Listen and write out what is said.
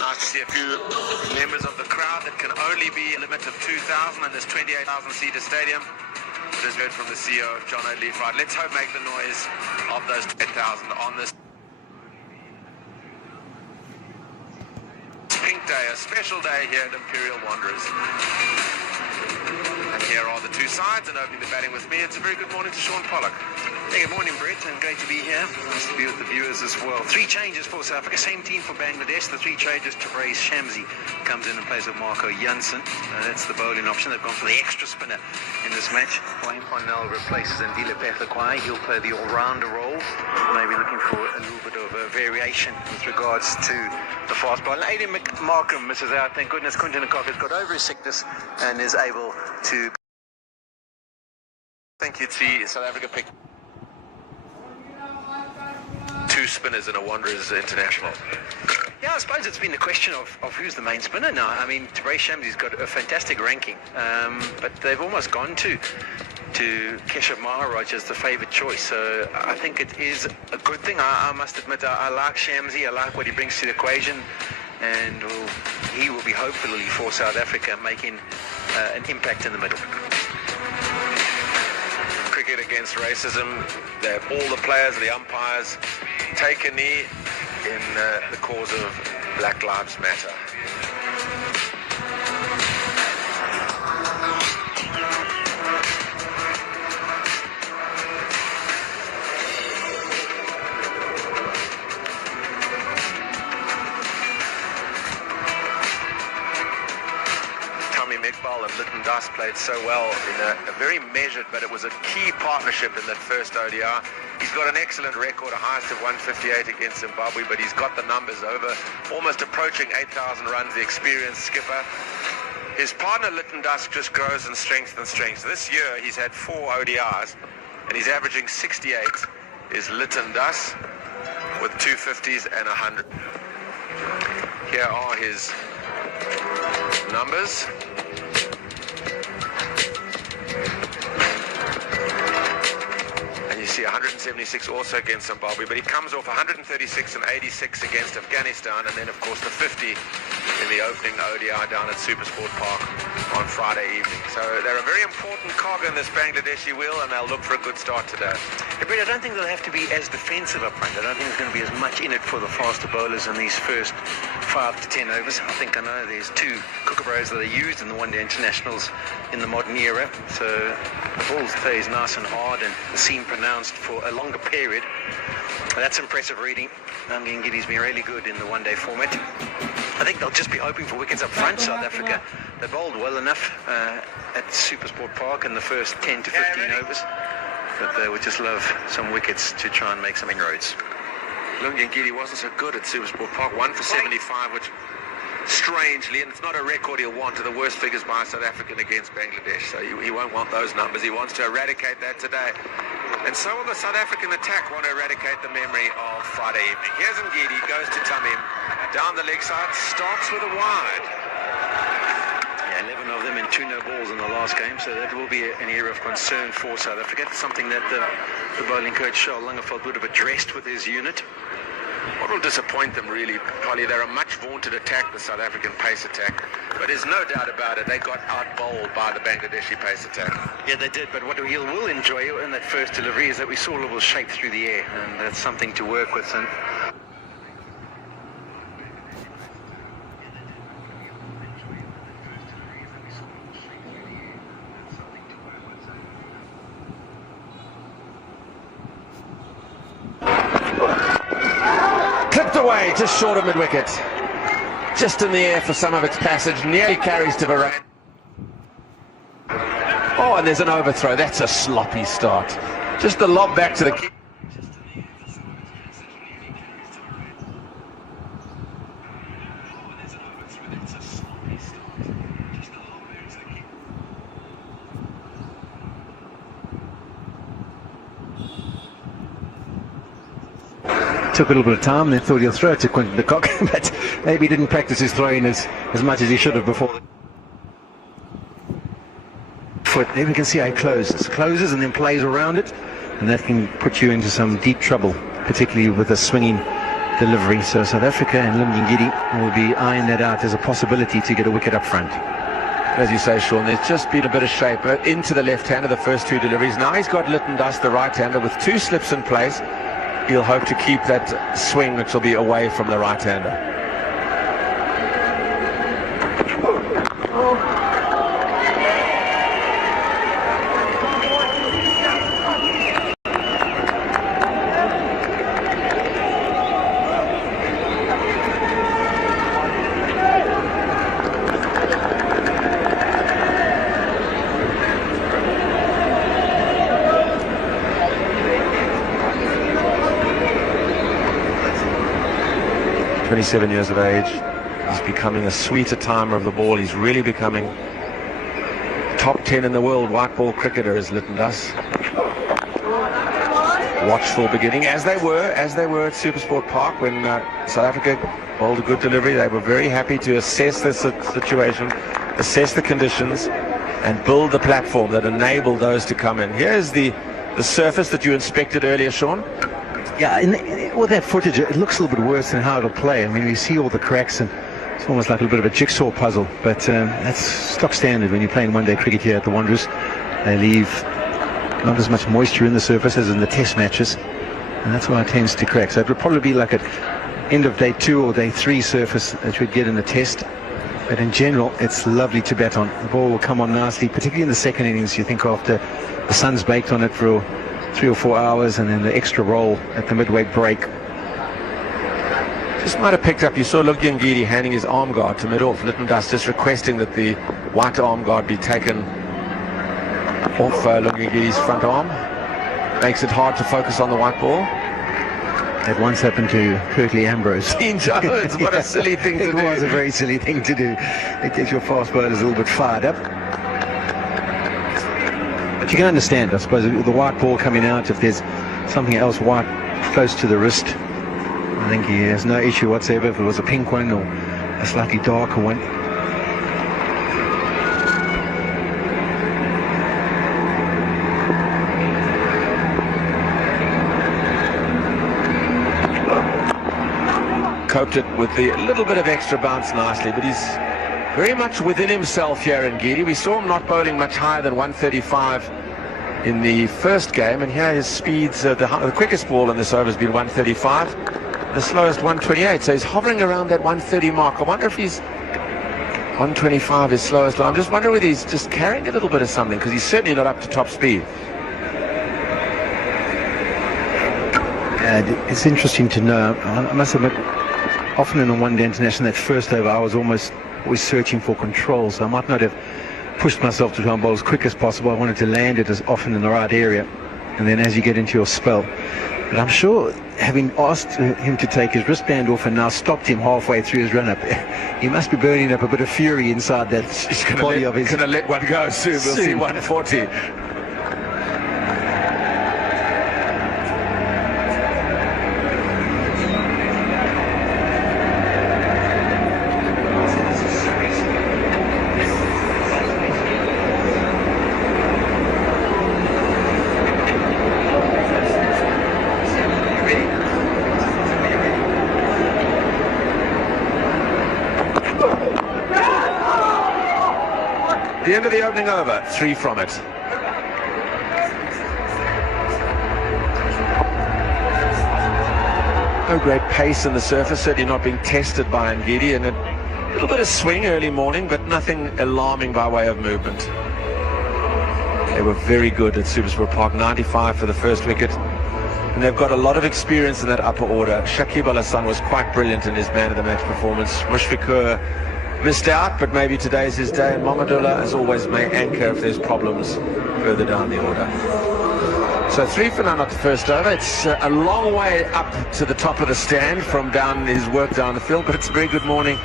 Nice to see a few members of the crowd that can only be a limit of 2,000 in this 28,000-seater stadium. Just heard from the CEO of John O'Leaf. Right, let's hope make the noise of those 8,000 on this pink day, a special day here at Imperial Wanderers. And here are the two sides, and opening the batting with me, it's a very good morning to Sean Pollock. Hey, good morning, Brett, and great to be here. Nice to be with the viewers as well. 3 changes for South Africa, same team for Bangladesh. The 3 changes, STREAMZ comes in place of Marco Jansen. That's the bowling option. They've gone for the extra spinner in this match. Wayne Parnell replaces Ndile Petlakwai. He'll play the all-rounder role, maybe looking for a little bit of a variation with regards to the fast bowler. Aiden Markham misses out. Thank goodness Quinton Cock has got over his sickness and is able to... I think you'd see South Africa pick 2 spinners in a Wanderers international. Yeah, I suppose it's been the question of who's the main spinner now. I mean, STREAMZ's got a fantastic ranking, but they've almost gone to Keshav Maharaj as the favoured choice. So I think it is a good thing. I must admit, I like STREAMZ. I like what he brings to the equation, and he will be hopefully for South Africa making an impact in the middle. Cricket against racism. They have all the players, the umpires, take a knee in the cause of Black Lives Matter. And Lytton Das played so well in a very measured, but it was a key partnership in that first ODI. He's got an excellent record, a highest of 158 against Zimbabwe, but he's got the numbers over, almost approaching 8,000 runs, the experienced skipper. His partner Lytton Das just grows in strength and strength. This year he's had 4 ODIs, and he's averaging 68, is Lytton Das with 250s and 100. Here are his numbers. You see 176 also against Zimbabwe, but he comes off 136 and 86 against Afghanistan, and then of course the 50 in the opening ODI down at Supersport Park on Friday evening. So they're a very important cog in this Bangladeshi wheel, and they'll look for a good start today. Yeah, Brett, I don't think they'll have to be as defensive up front. I don't think there's going to be as much in it for the faster bowlers in these first 5 to 10 overs. I think I know there's 2 kookaburras that are used in the one-day internationals in the modern era, so the ball stays nice and hard and the seam pronounced for a longer period. That's impressive reading. Ngingiri's been really good in the one-day format. I think they'll just be hoping for wickets up front. South Africa, they bowled well enough at Supersport Park in the first 10 to 15 overs, but they would just love some wickets to try and make some inroads. Ngingiri wasn't so good at Supersport Park, 1 for 75, which strangely, and it's not a record he'll want, to the worst figures by a South African against Bangladesh, so he won't want those numbers. He wants to eradicate that today. And so will the South African attack want to eradicate the memory of Friday evening. Here's Ngidi, goes to Tamim, down the leg side, starts with a wide. Yeah, 11 of them and 2 no balls in the last game, so that will be an area of concern for South Africa. It's something that the bowling coach Charles Langeveld would have addressed with his unit. What will disappoint them really, Polly, they're a much vaunted attack, the South African pace attack, but there's no doubt about it, they got out-bowled by the Bangladeshi pace attack. Yeah, they did, but what he will enjoy in that first delivery is that we saw a little shape through the air, and that's something to work with. And away, just short of mid-wicket, just in the air for some of its passage, nearly carries to Varane. Oh, and there's an overthrow. That's a sloppy start. Just the lob back to the keeper. Took a little bit of time, then thought he'll throw it to Quinton de Kock, but maybe he didn't practice his throwing as much as he should have before. There we can see how he closes and then plays around it, and that can put you into some deep trouble, particularly with a swinging delivery. So South Africa and Lungingidi will be eyeing that out as a possibility to get a wicket up front. As you say, Sean, there's just been a bit of shape into the left-hander, the first two deliveries. Now he's got Littendust, the right-hander, with two slips in place. He'll hope to keep that swing, which will be away from the right-hander. Seven years of age. He's becoming a sweeter timer of the ball. He's really becoming top 10 in the world white ball cricketer is Littendust. Watchful beginning, as they were at Supersport Park when South Africa bowled a good delivery. They were very happy to assess the situation, assess the conditions, and build the platform that enabled those to come in. Here's the surface that you inspected earlier, Sean. Yeah, with that footage, it looks a little bit worse than how it'll play. I mean, you see all the cracks, and it's almost like a little bit of a jigsaw puzzle. But that's stock standard when you're playing one-day cricket here at the Wanderers. They leave not as much moisture in the surface as in the test matches, and that's why it tends to crack. So it would probably be like at end of day 2 or day 3 surface that you would get in the test. But in general, it's lovely to bat on. The ball will come on nicely, particularly in the second innings. You think after the sun's baked on it for 3 or 4 hours, and then the extra roll at the midway break. Just might have picked up, you saw Lungingidi handing his arm guard to mid-off. Littendust just requesting that the white arm guard be taken off Lungingidi's front arm. Makes it hard to focus on the white ball. That once happened to Kirtley Ambrose. It's what a silly thing to do. It was a very silly thing to do. It gets your fast bowlers a little bit fired up. But you can understand, I suppose, the white ball coming out, if there's something else white close to the wrist, I think he has no issue whatsoever if it was a pink one or a slightly darker one. Coped it with the little bit of extra bounce nicely, but he's very much within himself here in Ngidi. We saw him not bowling much higher than 135 in the first game, and here his speeds, the quickest ball in this over has been 135, the slowest 128, so he's hovering around that 130 mark. I wonder if he's 125 is slowest. I'm just wondering whether he's just carrying a little bit of something, because he's certainly not up to top speed. It's interesting to know. I must admit, often in the one-day international, that first over, I was always searching for control, so I might not have pushed myself to try and bowl as quick as possible. I wanted to land it as often in the right area, and then as you get into your spell. But I'm sure, having asked him to take his wristband off and now stopped him halfway through his run-up, he must be burning up a bit of fury inside that body of his. He's going to let one go soon. We'll see 140. The end of the opening over, 3 from it. No great pace in the surface, certainly not being tested by Ngidi, and a little bit of swing early morning, but nothing alarming by way of movement. They were very good at Supersport Park, 95 for the first wicket, and they've got a lot of experience in that upper order. Shakib Al Hassan was quite brilliant in his man of the match performance. Mushfiqur missed out, but maybe today's his day, and Mamadullah, as always, may anchor if there's problems further down the order. So 3 for none at the first over. It's a long way up to the top of the stand from down his work down the field, but it's a very good morning